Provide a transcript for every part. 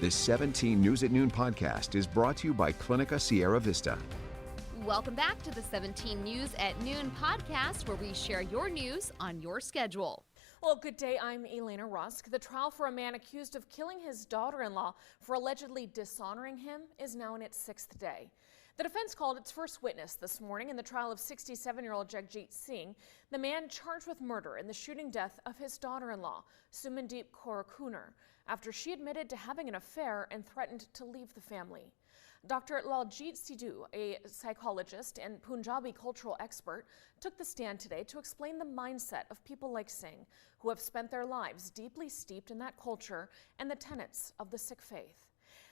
This 17 News at Noon podcast is brought to you by Clinica Sierra Vista. Welcome back to the 17 News at Noon podcast, where we share your news on your schedule. Well, good day. I'm Elena Rusk. The trial for a man accused of killing his daughter-in-law for allegedly dishonoring him is now in its sixth day. The defense called its first witness this morning in the trial of 67-year-old Jagjit Singh, the man charged with murder in the shooting death of his daughter-in-law, Sumandeep Kaur Kuner, after she admitted to having an affair and threatened to leave the family. Dr. Laljit Sidhu, a psychologist and Punjabi cultural expert, took the stand today to explain the mindset of people like Singh, who have spent their lives deeply steeped in that culture and the tenets of the Sikh faith.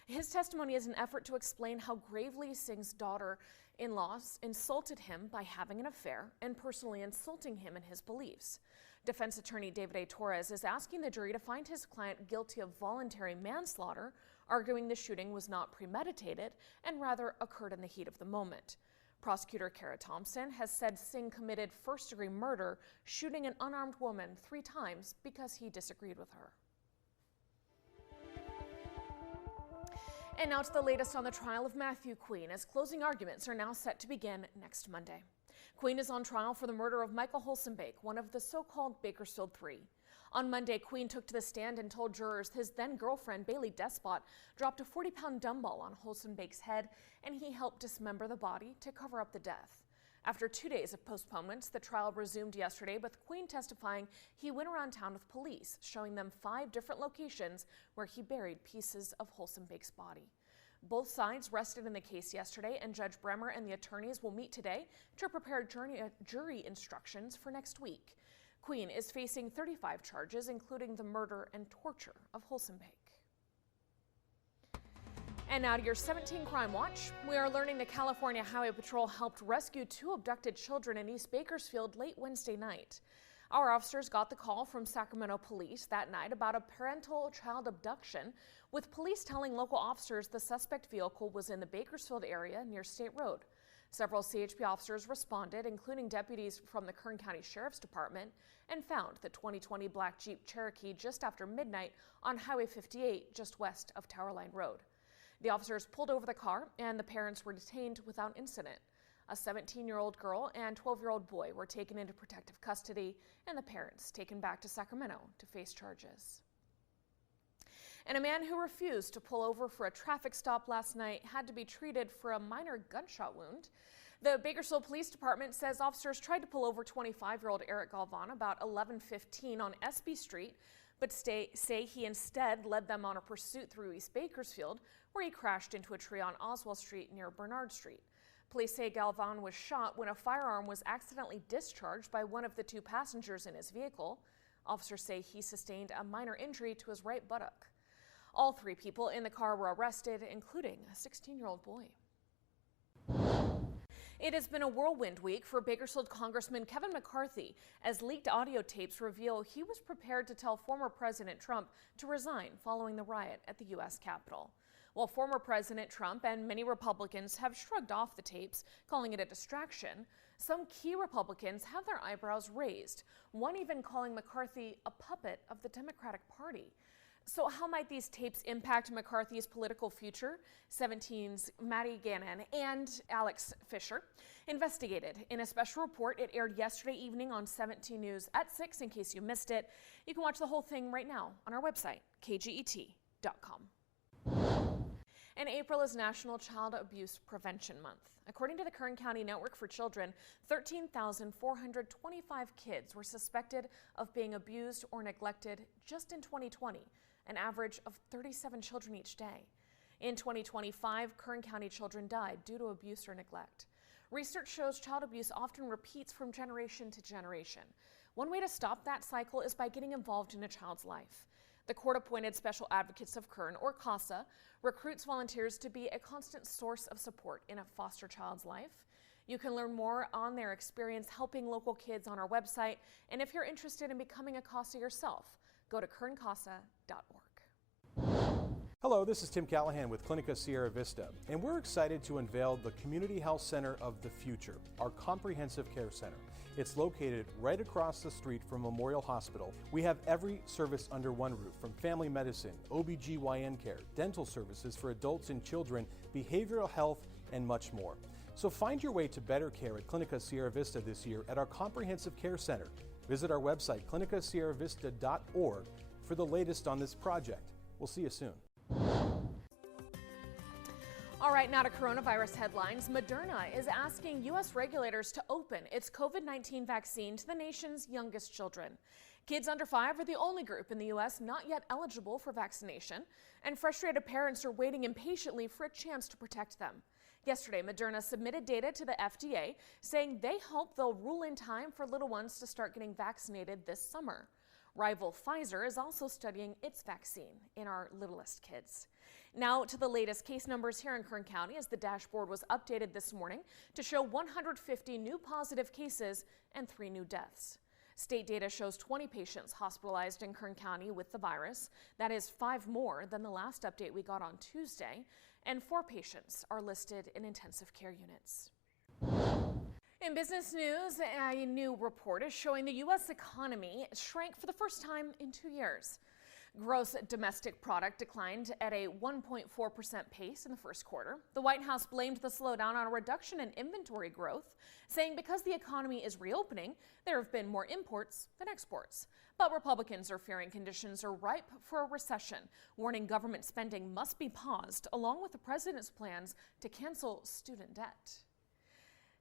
His testimony is an effort to explain how gravely Singh's daughter-in-law insulted him by having an affair and personally insulting him in his beliefs. Defense attorney David A. Torres is asking the jury to find his client guilty of voluntary manslaughter, arguing the shooting was not premeditated and rather occurred in the heat of the moment. Prosecutor Kara Thompson has said Singh committed first-degree murder, shooting an unarmed woman 3 times because he disagreed with her. And now to the latest on the trial of Matthew Queen, as closing arguments are now set to begin next Monday. Queen is on trial for the murder of Michael Holsenbeek, one of the so-called Bakersfield Three. On Monday, Queen took to the stand and told jurors his then-girlfriend, Bailey Despot, dropped a 40-pound dumbbell on Holsenbeek's head, and he helped dismember the body to cover up the death. After 2 days of postponements, the trial resumed yesterday, with Queen testifying he went around town with police, showing them 5 different locations where he buried pieces of Holsenbeek's body. Both sides rested in the case yesterday, and Judge Bremer and the attorneys will meet today to prepare jury instructions for next week. Queen is facing 35 charges, including the murder and torture of Holsenbeek. And now to your 17 Crime Watch. We are learning the California Highway Patrol helped rescue 2 abducted children in East Bakersfield late Wednesday night. Our officers got the call from Sacramento police that night about a parental child abduction, with police telling local officers the suspect vehicle was in the Bakersfield area near State Road. Several CHP officers responded, including deputies from the Kern County Sheriff's Department, and found the 2020 black Jeep Cherokee just after midnight on Highway 58, just west of Tower Line Road. The officers pulled over the car, and the parents were detained without incident. A 17-year-old girl and 12-year-old boy were taken into protective custody, and the parents taken back to Sacramento to face charges. And a man who refused to pull over for a traffic stop last night had to be treated for a minor gunshot wound. The Bakersfield Police Department says officers tried to pull over 25-year-old Eric Galvan about 11:15 on SB Street, but say he instead led them on a pursuit through East Bakersfield, where he crashed into a tree on Oswald Street near Bernard Street. Police say Galvan was shot when a firearm was accidentally discharged by one of the 2 passengers in his vehicle. Officers say he sustained a minor injury to his right buttock. All 3 people in the car were arrested, including a 16-year-old boy. It has been a whirlwind week for Bakersfield Congressman Kevin McCarthy, as leaked audio tapes reveal he was prepared to tell former President Trump to resign following the riot at the U.S. Capitol. While former President Trump and many Republicans have shrugged off the tapes, calling it a distraction, some key Republicans have their eyebrows raised, one even calling McCarthy a puppet of the Democratic Party. So how might these tapes impact McCarthy's political future? 17's Maddie Gannon and Alex Fisher investigated in a special report. It aired yesterday evening on 17 News at 6, in case you missed it. You can watch the whole thing right now on our website, kget.com. And April is National Child Abuse Prevention Month. According to the Kern County Network for Children, 13,425 kids were suspected of being abused or neglected just in 2020, an average of 37 children each day. In 2025, Kern County children died due to abuse or neglect. Research shows child abuse often repeats from generation to generation. One way to stop that cycle is by getting involved in a child's life. The Court-Appointed Special Advocates of Kern, or CASA, recruits volunteers to be a constant source of support in a foster child's life. You can learn more on their experience helping local kids on our website, and if you're interested in becoming a CASA yourself, go to kerncasa.org. Hello, this is Tim Callahan with Clinica Sierra Vista, and we're excited to unveil the Community Health Center of the Future, our comprehensive care center. It's located right across the street from Memorial Hospital. We have every service under one roof, from family medicine, OBGYN care, dental services for adults and children, behavioral health, and much more. So find your way to better care at Clinica Sierra Vista this year at our comprehensive care center. Visit our website, clinicasierravista.org, for the latest on this project. We'll see you soon. All right, now to coronavirus headlines. Moderna is asking U.S. regulators to open its COVID-19 vaccine to the nation's youngest children. Kids under 5 are the only group in the U.S. not yet eligible for vaccination, and frustrated parents are waiting impatiently for a chance to protect them. Yesterday, Moderna submitted data to the FDA saying they hope they'll rule in time for little ones to start getting vaccinated this summer. Rival Pfizer is also studying its vaccine in our littlest kids. Now to the latest case numbers here in Kern County, as the dashboard was updated this morning to show 150 new positive cases and 3 new deaths. State data shows 20 patients hospitalized in Kern County with the virus. That is 5 more than the last update we got on Tuesday, and 4 patients are listed in intensive care units. In business news, a new report is showing the U.S. economy shrank for the first time in 2 years. Gross domestic product declined at a 1.4% pace in the first quarter. The White House blamed the slowdown on a reduction in inventory growth, saying because the economy is reopening, there have been more imports than exports. But Republicans are fearing conditions are ripe for a recession, warning government spending must be paused, along with the president's plans to cancel student debt.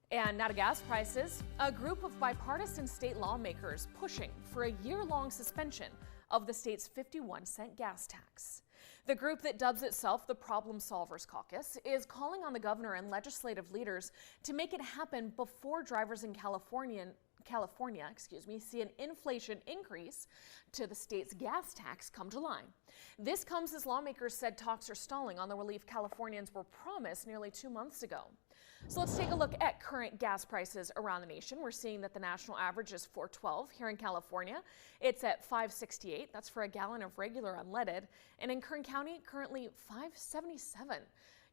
And now to gas prices. A group of bipartisan state lawmakers pushing for a year-long suspension of the state's 51-cent gas tax. The group that dubs itself the Problem Solvers Caucus is calling on the governor and legislative leaders to make it happen before drivers in California, see an inflation increase to the state's gas tax come July. This comes as lawmakers said talks are stalling on the relief Californians were promised nearly 2 months ago. So let's take a look at current gas prices around the nation. We're seeing that the national average is $4.12 here in California. It's at $5.68. That's for a gallon of regular unleaded. And in Kern County, currently $5.77.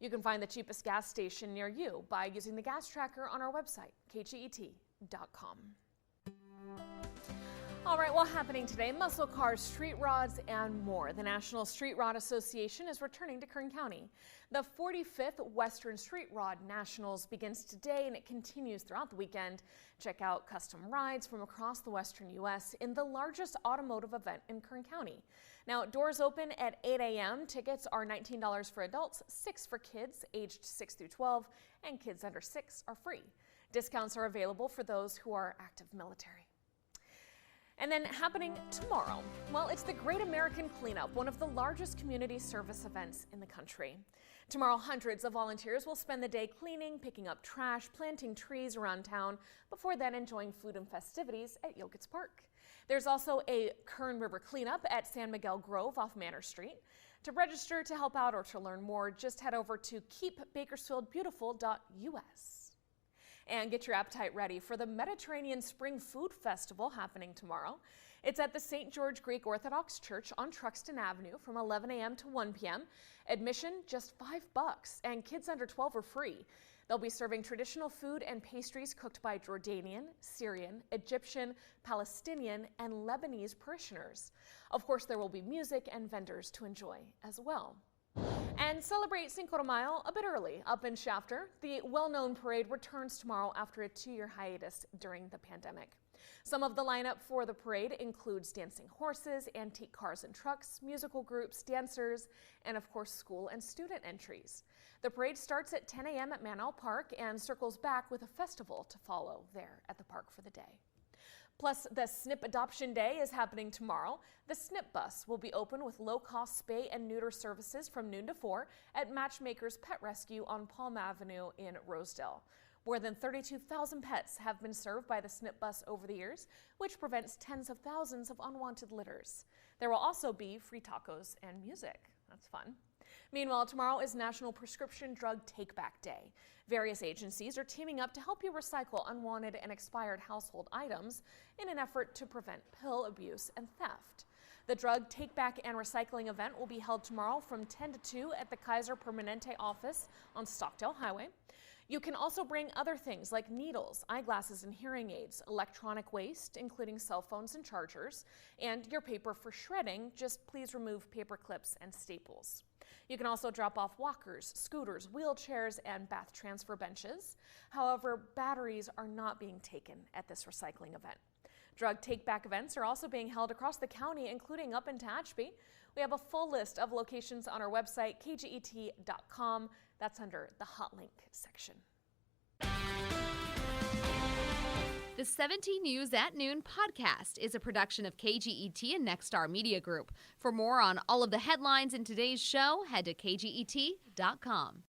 You can find the cheapest gas station near you by using the gas tracker on our website, kget.com. All right, well, happening today, muscle cars, street rods, and more. The National Street Rod Association is returning to Kern County. The 45th Western Street Rod Nationals begins today and it continues throughout the weekend. Check out custom rides from across the western U.S. in the largest automotive event in Kern County. Now, doors open at 8 a.m. Tickets are $19 for adults, $6 for kids aged 6 through 12, and kids under 6 are free. Discounts are available for those who are active military. And then happening tomorrow, well, it's the Great American Cleanup, one of the largest community service events in the country. Tomorrow, hundreds of volunteers will spend the day cleaning, picking up trash, planting trees around town, before then enjoying food and festivities at Yogurts Park. There's also a Kern River cleanup at San Miguel Grove off Manor Street. To register, to help out, or to learn more, just head over to keepbakersfieldbeautiful.us. And get your appetite ready for the Mediterranean Spring Food Festival happening tomorrow. It's at the St. George Greek Orthodox Church on Truxton Avenue from 11 a.m. to 1 p.m. Admission just $5, and kids under 12 are free. They'll be serving traditional food and pastries cooked by Jordanian, Syrian, Egyptian, Palestinian, and Lebanese parishioners. Of course, there will be music and vendors to enjoy as well. And celebrate Cinco de Mayo a bit early. Up in Shafter, the well-known parade returns tomorrow after a 2-year hiatus during the pandemic. Some of the lineup for the parade includes dancing horses, antique cars and trucks, musical groups, dancers, and of course school and student entries. The parade starts at 10 a.m. at Manal Park and circles back with a festival to follow there at the park for the day. Plus, the SNP Adoption Day is happening tomorrow. The SNP bus will be open with low-cost spay and neuter services from noon to 4 at Matchmaker's Pet Rescue on Palm Avenue in Rosedale. More than 32,000 pets have been served by the SNP bus over the years, which prevents tens of thousands of unwanted litters. There will also be free tacos and music. That's fun. Meanwhile, tomorrow is National Prescription Drug Take-Back Day. Various agencies are teaming up to help you recycle unwanted and expired household items in an effort to prevent pill abuse and theft. The drug take back and recycling event will be held tomorrow from 10 to 2 at the Kaiser Permanente office on Stockdale Highway. You can also bring other things like needles, eyeglasses and hearing aids, electronic waste, including cell phones and chargers, and your paper for shredding. Just please remove paper clips and staples. You can also drop off walkers, scooters, wheelchairs, and bath transfer benches. However, batteries are not being taken at this recycling event. Drug take-back events are also being held across the county, including up in Tehachapi. We have a full list of locations on our website, kget.com. That's under the Hot Link section. The 17 News at Noon podcast is a production of KGET and Nexstar Media Group. For more on all of the headlines in today's show, head to kget.com.